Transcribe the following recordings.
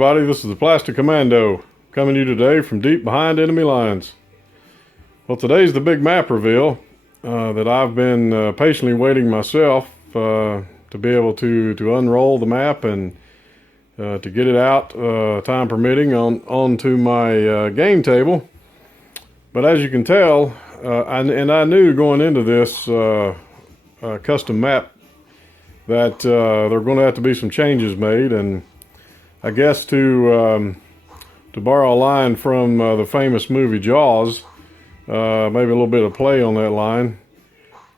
everybody, this is the Plastic Commando coming to you today from deep behind enemy lines. Well, today's the big map reveal that I've been patiently waiting myself to be able to unroll the map and to get it out, time permitting, onto my game table. But as you can tell, I knew going into this custom map that there are going to have to be some changes made, and I guess to borrow a line from the famous movie Jaws, maybe a little bit of play on that line,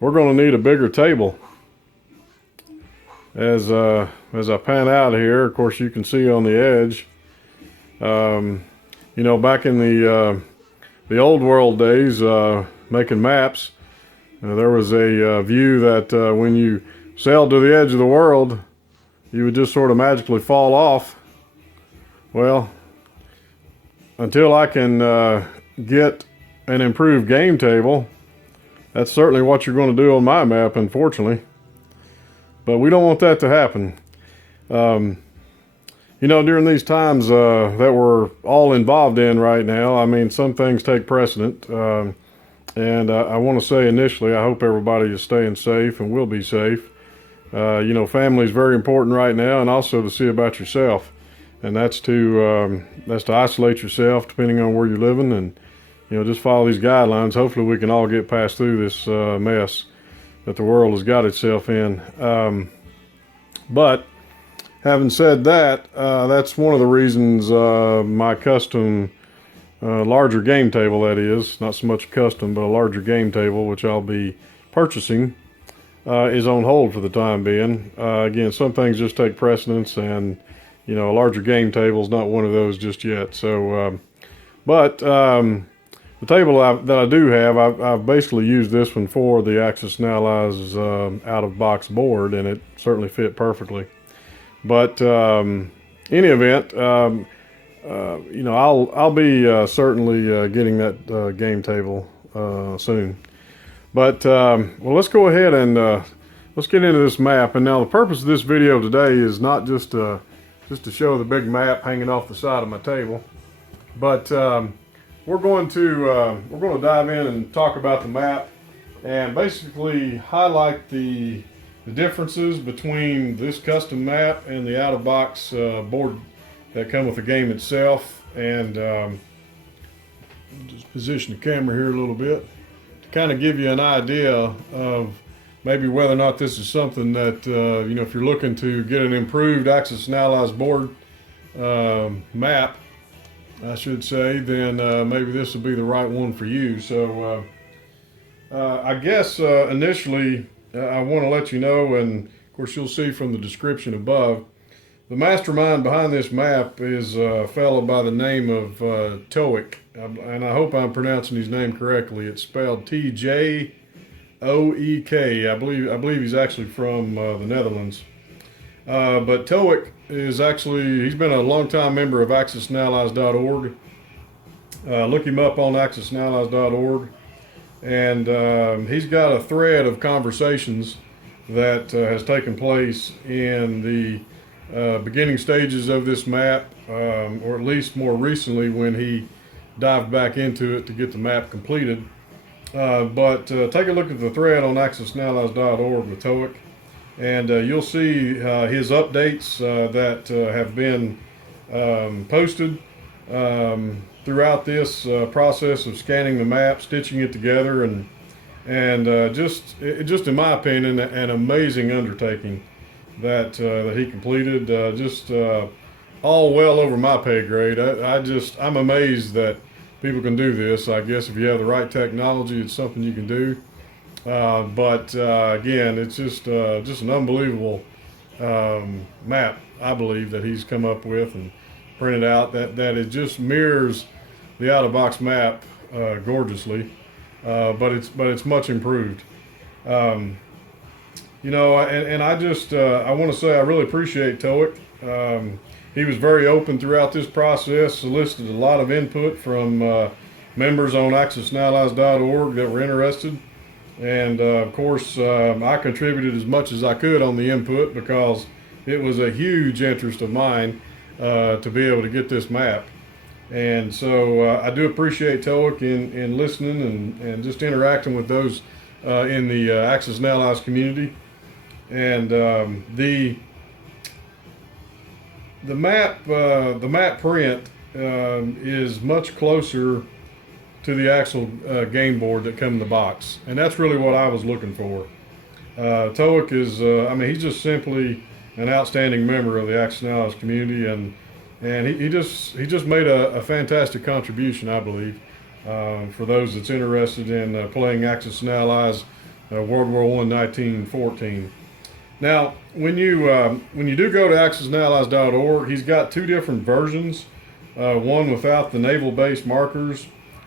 we're going to need a bigger table. As I pan out here, of course, you can see on the edge, you know, back in the old world days, making maps, there was a view that when you sailed to the edge of the world, you would just sort of magically fall off. Well, until I can get an improved game table, that's certainly what you're going to do on my map, unfortunately. But we don't want that to happen. You know, during these times that we're all involved in right now, I mean, some things take precedent. And I want to say initially, I hope everybody is staying safe and will be safe. You know, family is very important right now, and also to see about yourself. And that's to isolate yourself depending on where you're living, and you know, just follow these guidelines. Hopefully we can all get past through this mess that the world has got itself in. But having said that, that's one of the reasons my custom larger game table, that is, not so much custom, but a larger game table, which I'll be purchasing, is on hold for the time being. Again, some things just take precedence, and you know, a larger game table is not one of those just yet. So, the table that I do have, I've basically used this one for the Axis and Allies out-of-box board, and it certainly fit perfectly. But any event, you know, I'll be certainly getting that game table soon. But well, let's go ahead and let's get into this map. And now the purpose of this video today is not just to show the big map hanging off the side of my table, but we're going to dive in and talk about the map and basically highlight the differences between this custom map and the out-of-box board that come with the game itself. And just position the camera here a little bit to kind of give you an idea of maybe whether or not this is something that, you know, if you're looking to get an improved Axis and Allies board map, I should say, then maybe this will be the right one for you. So I guess initially I want to let you know, and of course you'll see from the description above, the mastermind behind this map is a fellow by the name of Tjoek, and I hope I'm pronouncing his name correctly. It's spelled Tjoek. I believe he's actually from the Netherlands. But Tjoek is actually, he's been a long-time member of AxisandAllies.org. Look him up on AxisandAllies.org, and he's got a thread of conversations that has taken place in the beginning stages of this map, or at least more recently when he dived back into it to get the map completed. But take a look at the thread on AxisandAllies.org with Tjoek, and you'll see his updates that have been posted throughout this process of scanning the map, stitching it together, and just in my opinion, an amazing undertaking that he completed. Just all well over my pay grade. I'm amazed that people can do this. I guess if you have the right technology, it's something you can do. But again, it's just an unbelievable map, I believe, that he's come up with and printed out, that it just mirrors the out-of-box map gorgeously, but it's much improved. You know, and I just I want to say I really appreciate Tjoek. He was very open throughout this process, solicited a lot of input from members on AxisandAllies.org that were interested. And of course, I contributed as much as I could on the input because it was a huge interest of mine. to be able to get this map. And so I do appreciate Tjoek in listening and just interacting with those in the Axis and Allies community. And the map print is much closer to the actual game board that come in the box, and that's really what I was looking for. Tjoek is, I mean, he's just simply an outstanding member of the Axis and Allies community, and he just made a fantastic contribution, I believe, for those that's interested in playing Axis and Allies World War I 1914. Now, when you do go to axisandallies.org, he's got two different versions, one without the naval-based markers,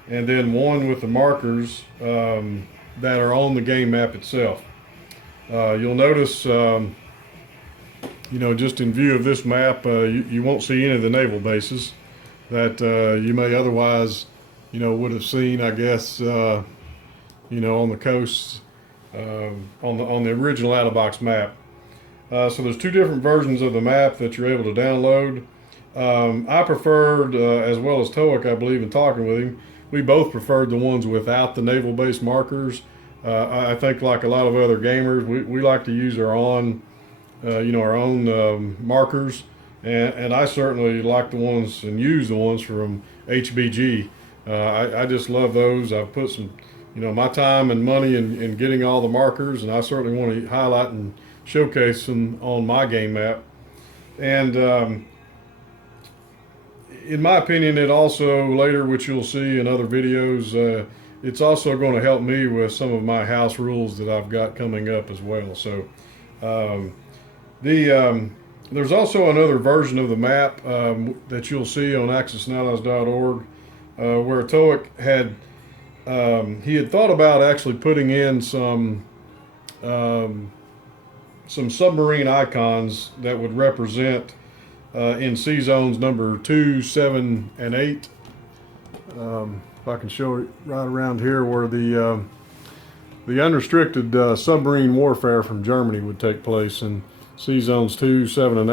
and then one with the markers that are on the game map itself. You'll notice, just in view of this map, you won't see any of the naval bases that you may otherwise, would have seen, I guess, on the coast on the original out-of-box map. So there's two different versions of the map that you're able to download. I preferred, as well as Tjoek, I believe, in talking with him, we both preferred the ones without the naval-based markers. I think, like a lot of other gamers, we like to use our own, markers, and I certainly like the ones and use the ones from HBG. I just love those. I've put some, my time and money in getting all the markers, and I certainly want to highlight and showcase them on my game map. And in my opinion, it also later, which you'll see in other videos, it's also going to help me with some of my house rules that I've got coming up as well. So there's also another version of the map that you'll see on axisandallies.org where Tjoek had thought about actually putting in some submarine icons that would represent in sea zones number 2, 7, and 8. If I can show it right around here where the unrestricted submarine warfare from Germany would take place in sea zones 2, 7, and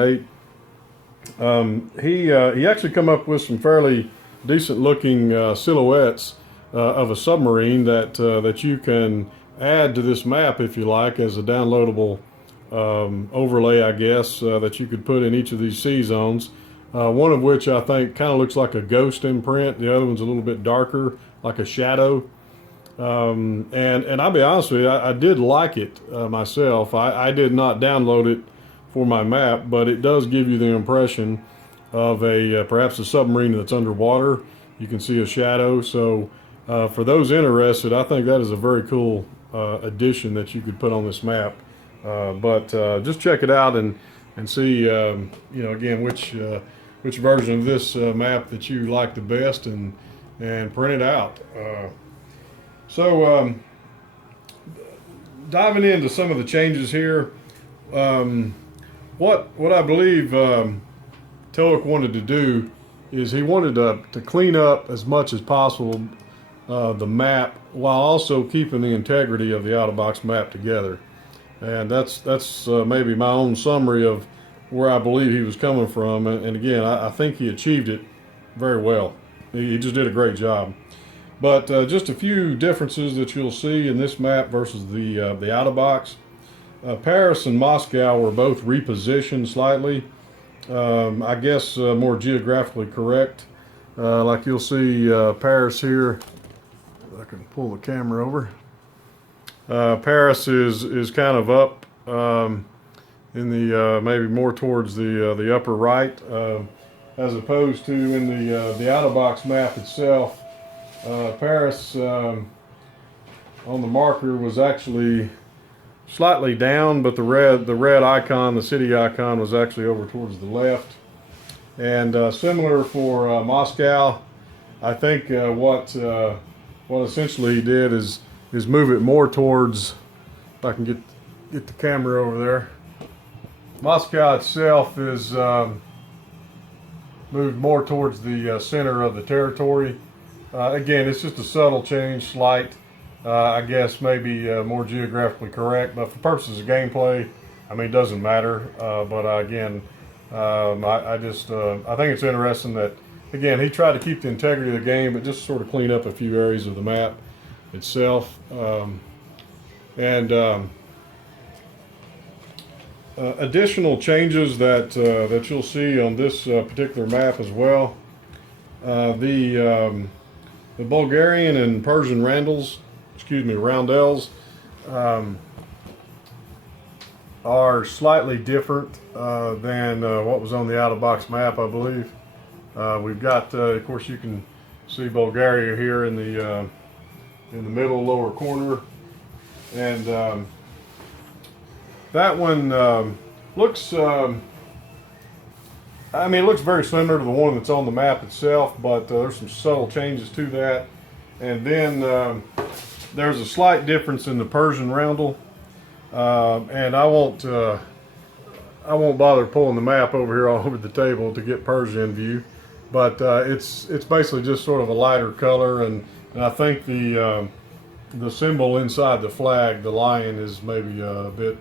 8. He actually come up with some fairly decent looking silhouettes of a submarine that you can add to this map if you like as a downloadable overlay, I guess, that you could put in each of these sea zones. One of which I think kind of looks like a ghost imprint. The other one's a little bit darker, like a shadow. And I'll be honest with you, I did like it myself. I did not download it for my map, but it does give you the impression of perhaps a submarine that's underwater. You can see a shadow. So for those interested, I think that is a very cool addition that you could put on this map. But just check it out and see, again, which version of this map that you like the best, and print it out. So diving into some of the changes here, what I believe Tjoek wanted to do is he wanted to clean up as much as possible the map while also keeping the integrity of the out-of-box map together. And that's maybe my own summary of where I believe he was coming from. And again, I think he achieved it very well. He just did a great job. But just a few differences that you'll see in this map versus the out-of-box. Paris and Moscow were both repositioned slightly. I guess more geographically correct. Like you'll see Paris here. I can pull the camera over. Paris is kind of up in the maybe more towards the upper right, as opposed to in the out-of-box map itself. Paris on the marker was actually slightly down, but the red icon, the city icon, was actually over towards the left. And similar for Moscow, I think what essentially he did is move it more towards, if I can get the camera over there. Moscow itself is moved more towards the center of the territory. Again, it's just a subtle change, slight, I guess maybe more geographically correct, but for purposes of gameplay, I mean, it doesn't matter. But again, I think it's interesting that, again, he tried to keep the integrity of the game, but just sort of clean up a few areas of the map itself. Additional changes that you'll see on this particular map as well. The Bulgarian and Persian roundels, are slightly different than what was on the out-of-box map, I believe. We've got, of course, you can see Bulgaria here in the middle lower corner, and that one looks. It looks very similar to the one that's on the map itself, but there's some subtle changes to that. And then there's a slight difference in the Persian roundel, and I won't bother pulling the map over here all over the table to get Persia in view. But it's basically just sort of a lighter color, and I think the symbol inside the flag, the lion, is maybe a bit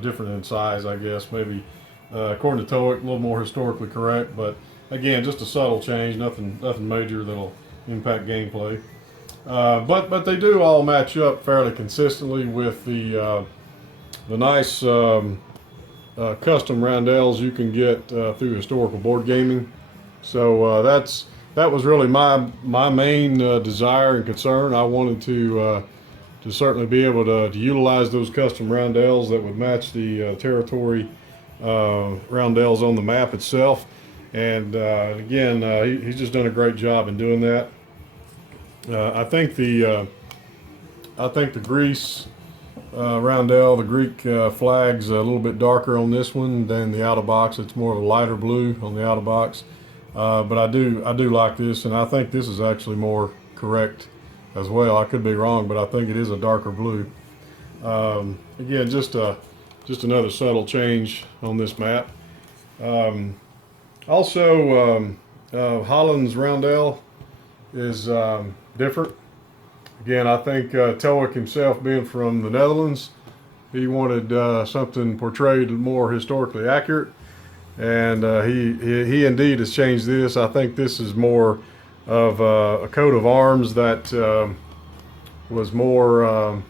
different in size, I guess. Maybe according to Tjoek, a little more historically correct. But again, just a subtle change, nothing major that'll impact gameplay. But they do all match up fairly consistently with the nice custom roundels you can get through historical board gaming. So that was really my main desire and concern. I wanted to certainly be able to utilize those custom roundels that would match the territory roundels on the map itself. And again, he's just done a great job in doing that. I think the Greece roundel, the Greek flag's a little bit darker on this one than the out of box. It's more of a lighter blue on the out of box. But I do like this, and I think this is actually more correct as well. I could be wrong, but I think it is a darker blue. Again, just another subtle change on this map. Also, Holland's roundel is different. Again, I think Tjoek himself, being from the Netherlands, he wanted something portrayed more historically accurate. And he indeed has changed this. I think this is more of a coat of arms that was more,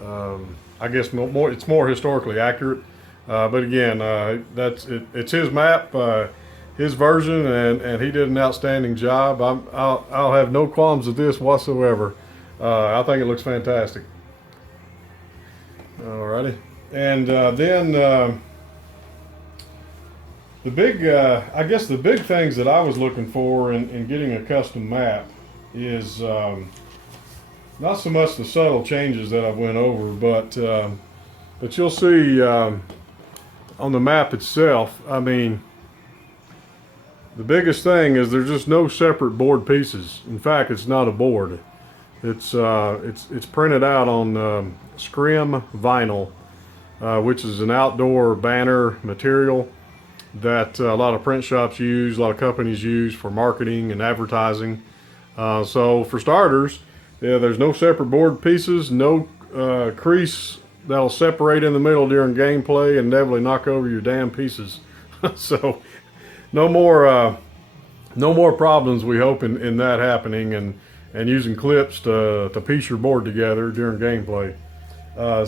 I guess, more. It's more historically accurate. But again, that's it. It's his map, his version, and he did an outstanding job. I'll have no qualms with this whatsoever. I think it looks fantastic. Alrighty, and then. The big, I guess the big things that I was looking for in getting a custom map is not so much the subtle changes that I went over, but you'll see on the map itself. I mean, the biggest thing is there's just no separate board pieces. In fact, it's not a board. It's printed out on scrim vinyl, which is an outdoor banner material that a lot of print shops use, a lot of companies use for marketing and advertising. So for starters, there's no separate board pieces, no crease that'll separate in the middle during gameplay and inevitably knock over your damn pieces. So no more problems, we hope, in that happening, and using clips to piece your board together during gameplay.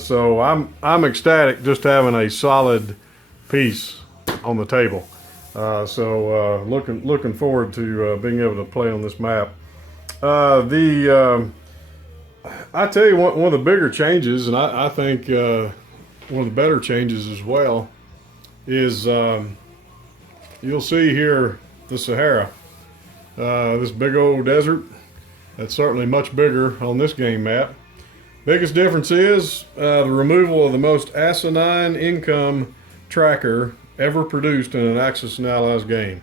So I'm ecstatic just having a solid piece on the table. Looking forward to being able to play on this map. I tell you, one of the bigger changes, and I think one of the better changes as well, is you'll see here the Sahara, this big old desert. That's certainly much bigger on this game map. Biggest difference is the removal of the most asinine income tracker ever produced in an Axis and Allies game.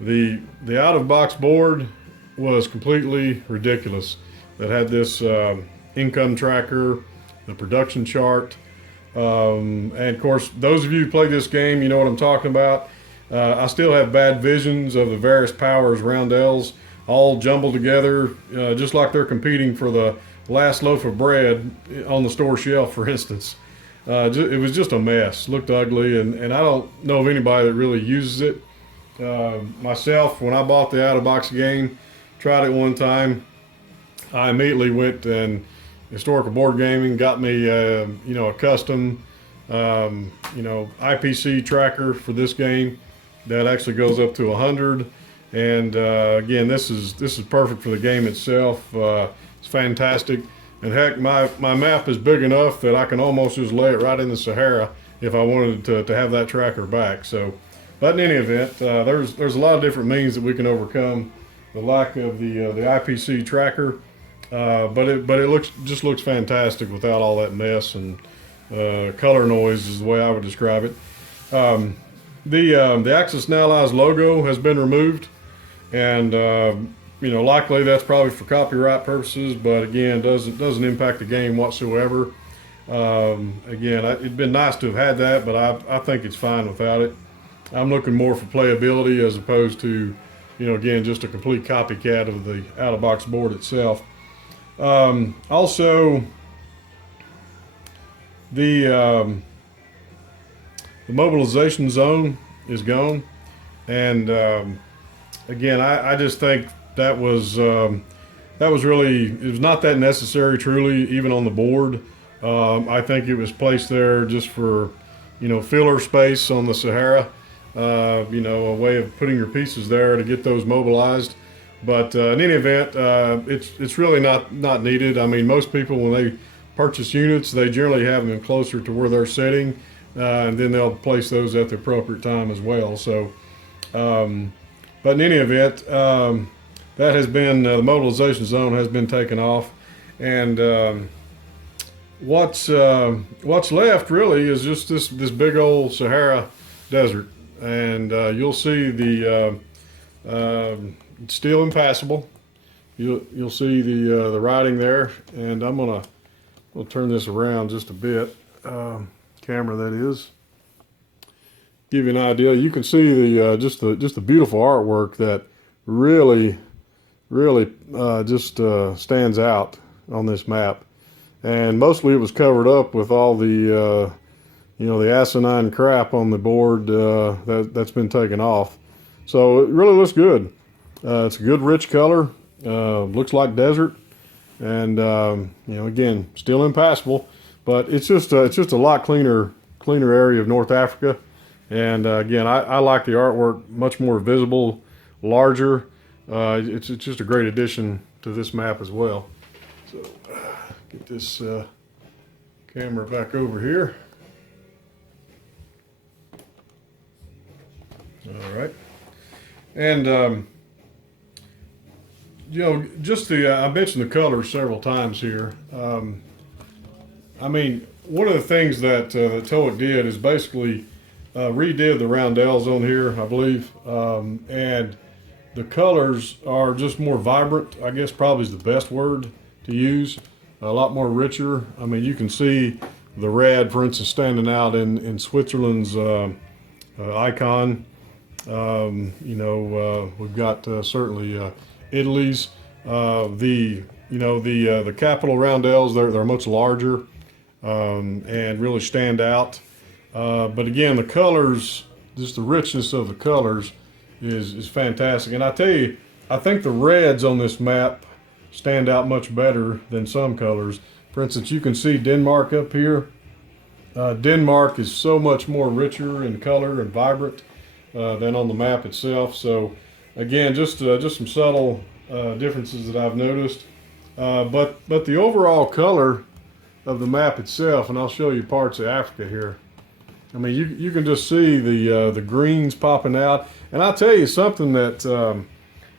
The out-of-box board was completely ridiculous. That had this income tracker, the production chart, and of course, those of you who play this game, you know what I'm talking about. I still have bad visions of the various powers roundels all jumbled together, just like they're competing for the last loaf of bread on the store shelf, for instance. it was just a mess. Looked ugly, and I don't know of anybody that really uses it. Myself, when I bought the out-of-box game, tried it one time. I immediately went and historical board gaming got me, a custom, IPC tracker for this game that actually goes up to 100. And again, this is perfect for the game itself. It's fantastic. And heck, my map is big enough that I can almost just lay it right in the Sahara if I wanted to have that tracker back. So, but in any event, there's a lot of different means that we can overcome the lack of the IPC tracker. But it looks fantastic without all that mess and color noise is the way I would describe it. The Axis and Allies logo has been removed, and likely that's probably for copyright purposes, but again, doesn't impact the game whatsoever. Again, it'd been nice to have had that, but I think it's fine without it. I'm looking more for playability as opposed to, again, just a complete copycat of the out-of-box board itself. Also, the mobilization zone is gone, and again, I just think that was really, it was not that necessary truly, even on the board. I think it was placed there just for filler space on the Sahara, a way of putting your pieces there to get those mobilized. But in any event, it's really not needed. I mean, most people, when they purchase units, they generally have them closer to where they're sitting, and then they'll place those at the appropriate time as well. So, but in any event, that has been, the mobilization zone has been taken off, and what's left really is just this big old Sahara desert, and you'll see the it's still impassable. You'll see the writing there, and we'll turn this around just a bit, camera that is. Give you an idea. You can see just the beautiful artwork that really stands out on this map, and mostly it was covered up with all the the asinine crap on the board that's been taken off. So it really looks good. It's a good rich color, looks like desert, and again, still impassable, but it's just a lot cleaner area of North Africa. And again, I like the artwork, much more visible, larger. It's just a great addition to this map as well. So get this camera back over here. All right, and just I mentioned the colors several times here. I mean, one of the things that Tjoek did is basically redid the roundels on here, I believe, and the colors are just more vibrant, I guess probably is the best word to use. A lot more richer. I mean, you can see the red, for instance, standing out in Switzerland's icon. We've got certainly Italy's. The capital roundels, they're much larger and really stand out. But again, the colors, just the richness of the colors is fantastic. And I tell you, I think the reds on this map stand out much better than some colors. For instance, you can see Denmark up here. Denmark is so much more richer in color and vibrant than on the map itself. So again, just some subtle differences that I've noticed. But the overall color of the map itself, and I'll show you parts of Africa here. I mean, you can just see the greens popping out. And I'll tell you something that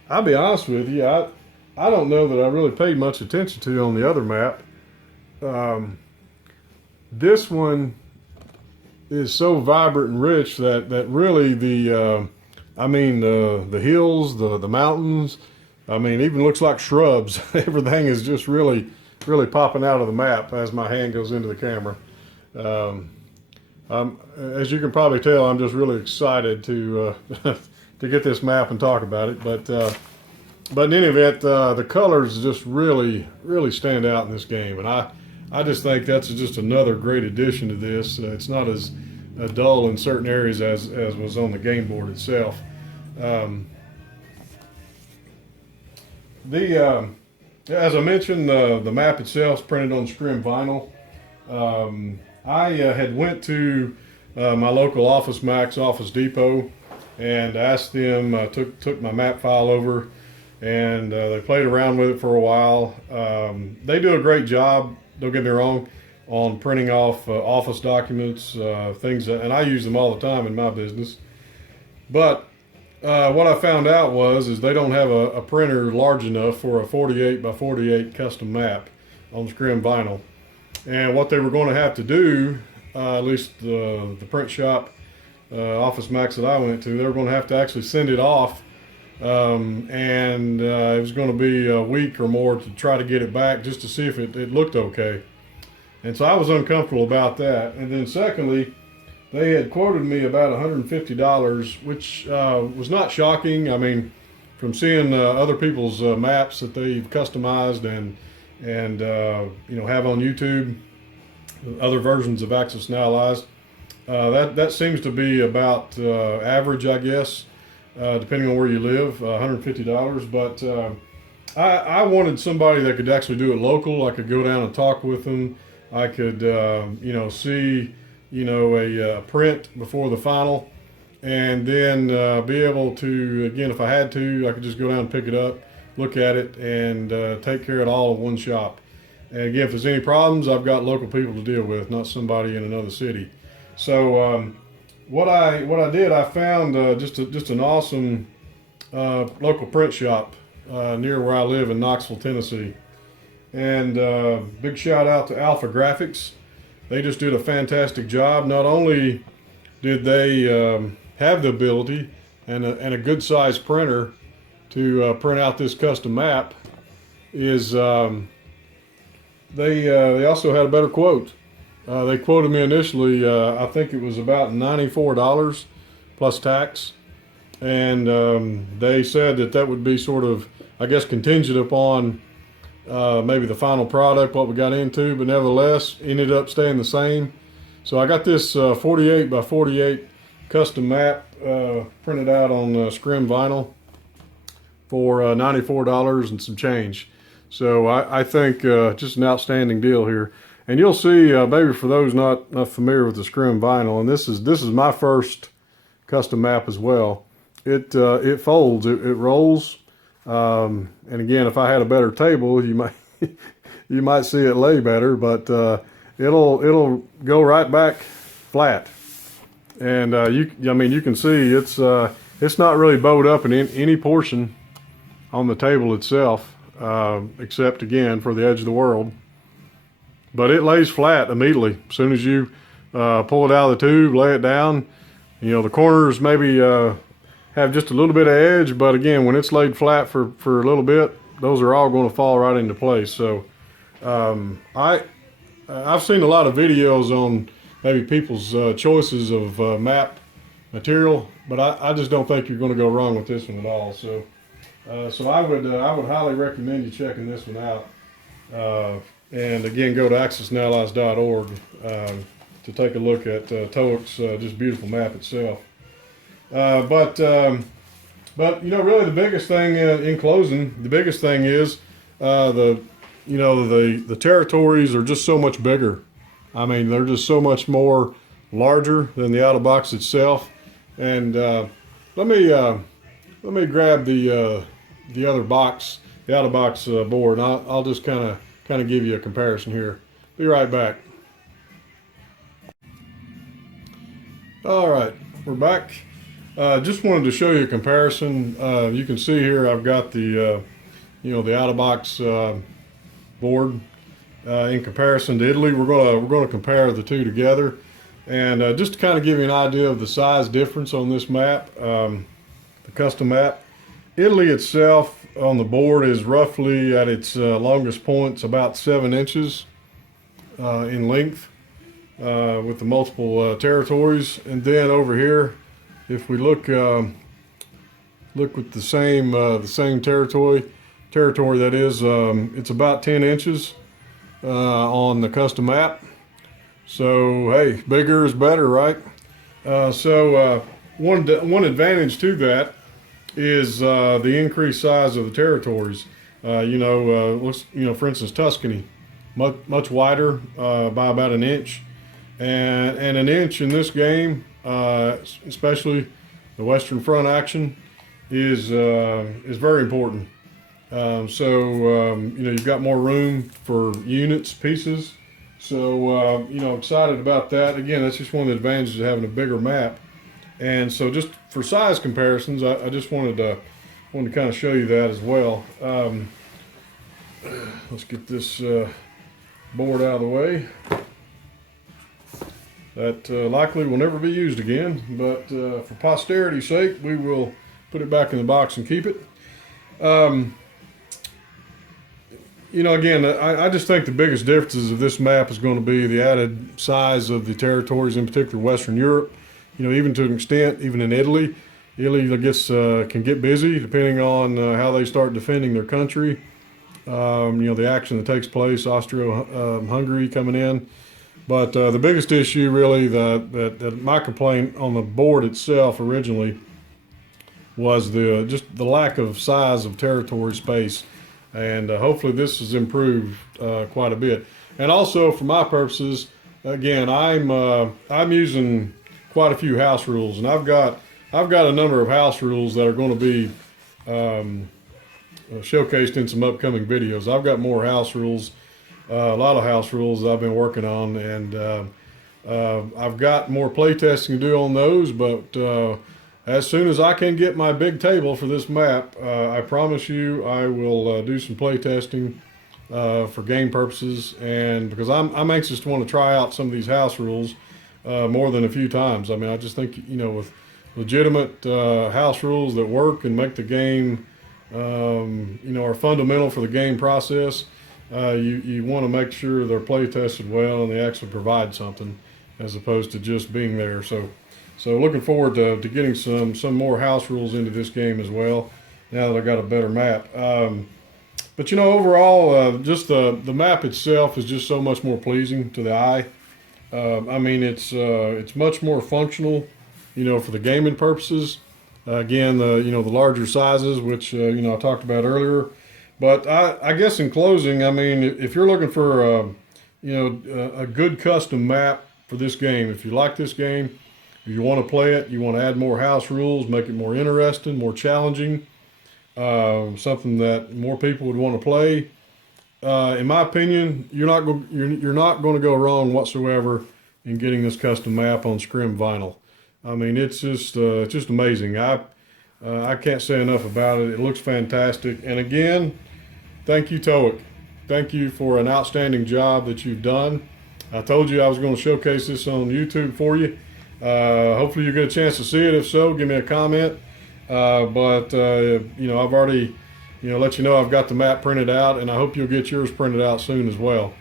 I'll be honest with you, I don't know that I really paid much attention to on the other map. This one is so vibrant and rich that really the hills, the mountains, I mean, even looks like shrubs. Everything is just really popping out of the map as my hand goes into the camera. As you can probably tell, I'm just really excited to to get this map and talk about it. But in any event, the colors just really stand out in this game, and I just think that's just another great addition to this. It's not as dull in certain areas as was on the game board itself. As I mentioned, the map itself is printed on scrim vinyl. I had went to my local Office Max, Office Depot, and asked them, took my map file over, and they played around with it for a while. They do a great job, don't get me wrong, on printing off office documents, things, and I use them all the time in my business. But what I found out is they don't have a printer large enough for a 48 by 48 custom map on scrim vinyl. And what they were going to have to do, at least the print shop, Office Max that I went to, they were going to have to actually send it off, and it was going to be a week or more to try to get it back just to see if it looked okay. And so I was uncomfortable about that. And then secondly, they had quoted me about $150, which was not shocking. I mean, from seeing other people's maps that they've customized and have on YouTube, other versions of Axis Analyzed, that seems to be about average, I guess, depending on where you live, $150. But I wanted somebody that could actually do it local. I could go down and talk with them. I could, see, a print before the final, and then be able to, again, if I had to, I could just go down and pick it up, look at it, and take care of it all in one shop. And again, if there's any problems, I've got local people to deal with, not somebody in another city. So what I did, I found just an awesome local print shop near where I live in Knoxville, Tennessee. And big shout out to Alpha Graphics. They just did a fantastic job. Not only did they have the ability and a good size printer to print out this custom map, is they also had a better quote. They quoted me initially, I think it was about $94 plus tax, and they said that would be sort of, I guess, contingent upon maybe the final product, what we got into, but nevertheless ended up staying the same. So I got this 48 by 48 custom map printed out on scrim vinyl for $94 and some change. So I think just an outstanding deal here. And you'll see, maybe for those not familiar with the scrim vinyl, and this is my first custom map as well. It folds, it rolls. And again, if I had a better table, you might see it lay better, but it'll go right back flat. And you can see it's not really bowed up in any portion on the table itself, except again for the edge of the world. But it lays flat immediately as soon as you pull it out of the tube, lay it down. The corners maybe have just a little bit of edge, but again, when it's laid flat for a little bit, those are all going to fall right into place. So I've seen a lot of videos on maybe people's choices of map material, but I just don't think you're going to go wrong with this one at all. So I would highly recommend you checking this one out. And again, go to axisanalyze.org to take a look at Tjoek's just beautiful map itself. But really the biggest thing in closing, the biggest thing is the territories are just so much bigger. I mean, they're just so much more larger than the out of box itself. And let me grab the other box, the out of box board, and I'll just kind of give you a comparison here. Be right back. All right, we're back. Just wanted to show you a comparison. You can see here I've got the out of box board in comparison to Italy. We're gonna compare the two together, and just to kind of give you an idea of the size difference on this map, the custom map. Italy itself on the board is roughly at its longest points about 7 inches in length, with the multiple territories. And then over here, if we look with the same territory that is, it's about 10 inches on the custom map. So hey, bigger is better, right? One advantage to that is the increased size of the territories. For instance, Tuscany, much wider by about an inch, and an inch in this game, especially the Western Front action, is very important. You've got more room for units, pieces. So excited about that. Again, that's just one of the advantages of having a bigger map. And so, just for size comparisons, I just wanted to kind of show you that as well. Let's get this board out of the way. That likely will never be used again, but for posterity's sake, we will put it back in the box and keep it. Again, I just think the biggest differences of this map is going to be the added size of the territories, in particular Western Europe. Even to an extent, even in Italy can get busy depending on how they start defending their country. The action that takes place, Austria-Hungary coming in. But the biggest issue, really, that my complaint on the board itself originally was just the lack of size of territory space, and hopefully this has improved quite a bit. And also, for my purposes, again, I'm using quite a few house rules, and I've got a number of house rules that are going to be showcased in some upcoming videos. I've got more house rules. A lot of house rules that I've been working on, and I've got more playtesting to do on those, but as soon as I can get my big table for this map, I promise you I will do some playtesting for game purposes, and because I'm anxious to want to try out some of these house rules more than a few times. I mean, I just think, with legitimate house rules that work and make the game, are fundamental for the game process, you want to make sure they're play tested well and they actually provide something as opposed to just being there. So looking forward to getting some more house rules into this game as well, now that I got a better map. But overall, just the map itself is just so much more pleasing to the eye. It's much more functional, for the gaming purposes. Again, the larger sizes, which I talked about earlier. But I guess in closing, if you're looking for a good custom map for this game, if you like this game, if you want to play it, you want to add more house rules, make it more interesting, more challenging, something that more people would want to play. In my opinion, you're not going to go wrong whatsoever in getting this custom map on scrim vinyl. It's just amazing. I can't say enough about it. It looks fantastic. And again, thank you, Tjoek. Thank you for an outstanding job that you've done. I told you I was going to showcase this on YouTube for you. Hopefully you get a chance to see it. If so, give me a comment. I've already let you know I've got the map printed out, and I hope you'll get yours printed out soon as well.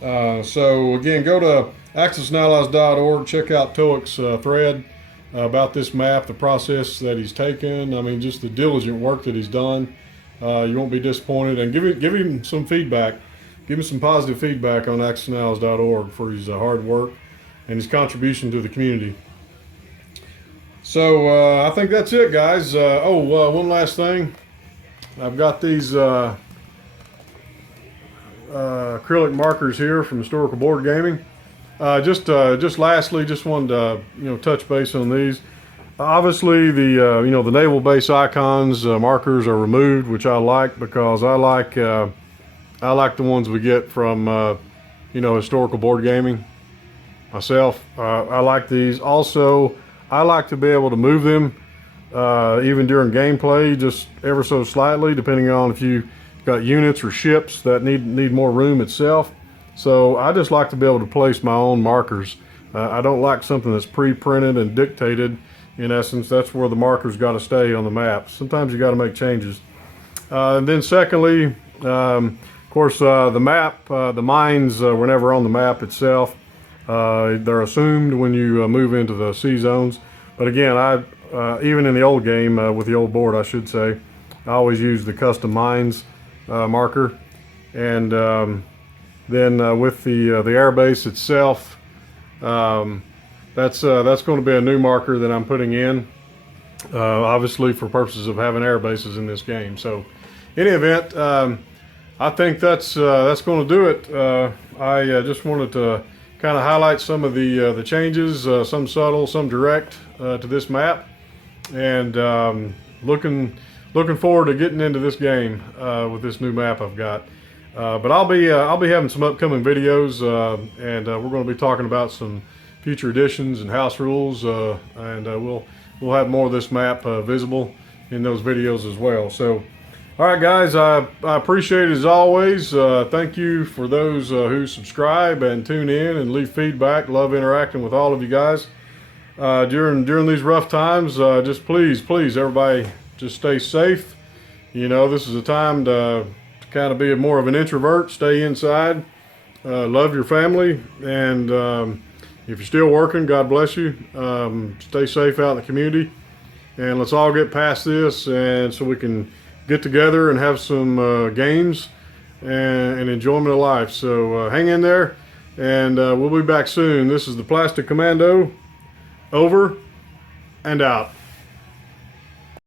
So again, go to accessandallies.org, check out Tjoek's thread about this map, the process that he's taken. Just the diligent work that he's done. You won't be disappointed, and give him some feedback. Give him some positive feedback on accessandallies.org for his hard work and his contribution to the community. So I think that's it, guys. One last thing. I've got these acrylic markers here from Historical Board Gaming. Just lastly, just wanted to touch base on these. Obviously, the naval base icons markers are removed, which I like, because I like the ones we get from Historical Board Gaming myself. I like these. Also, I like to be able to move them even during gameplay, just ever so slightly, depending on if you got units or ships that need more room itself. So I just like to be able to place my own markers. I don't like something that's pre-printed and dictated. In essence, that's where the markers got to stay on the map. Sometimes you got to make changes. And then secondly, of course, the map, the mines were never on the map itself. They're assumed when you move into the sea zones. But again, even in the old game, with the old board, I should say, I always use the custom mines marker. And then with the airbase itself, that's going to be a new marker that I'm putting in, obviously for purposes of having airbases in this game. So, in any event, I think that's going to do it. I just wanted to kind of highlight some of the changes, some subtle, some direct, to this map, and looking forward to getting into this game with this new map I've got. But I'll be having some upcoming videos, and we're going to be talking about some future editions and house rules, and we'll have more of this map visible in those videos as well. So, all right, guys, I appreciate it as always. Thank you for those who subscribe and tune in and leave feedback. Love interacting with all of you guys during these rough times. Just please, everybody, just stay safe. You know, this is a time to kind of be more of an introvert. Stay inside. Love your family, and if you're still working, God bless you. Stay safe out in the community, and let's all get past this, and so we can get together and have some games and enjoyment of life. So hang in there, and we'll be back soon. This is the Plastic Commando, over and out.